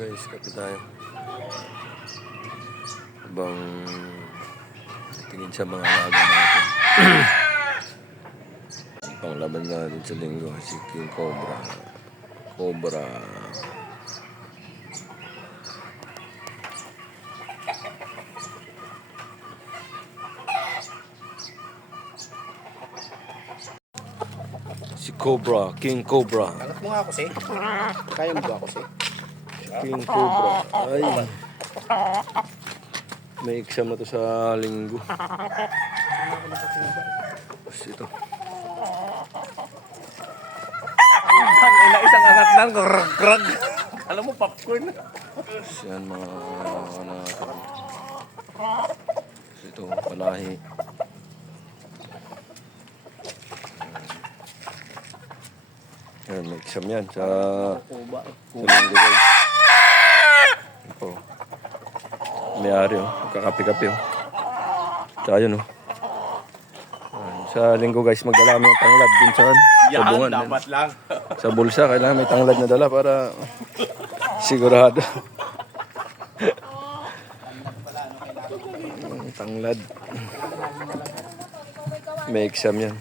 Guys, kape tayo. Habang tingin sa mga alaga natin. Panglaban natin sa linggo, si King Cobra. Cobra. Si Cobra, King Cobra. Angat mo nga ako, si. Kaya mo ba ako, si? King Cobra. Ay. May exam na to sa linggo. Tapos ito. Isang angat lang, grag. Alam mo, popcorn. Tapos yan mga anak. Tapos ito, palahi. Yan, may exam yan sa linggo guys. Ito. May-ari oh, kakapi-kapi oh. Tsaka yun oh. Sa linggo guys, magdala kami ng tanglad din sa bungan. Dapat lang. Sa bulsa, kailangan may tanglad na dala para sigurado. Tanglad. May exam yan.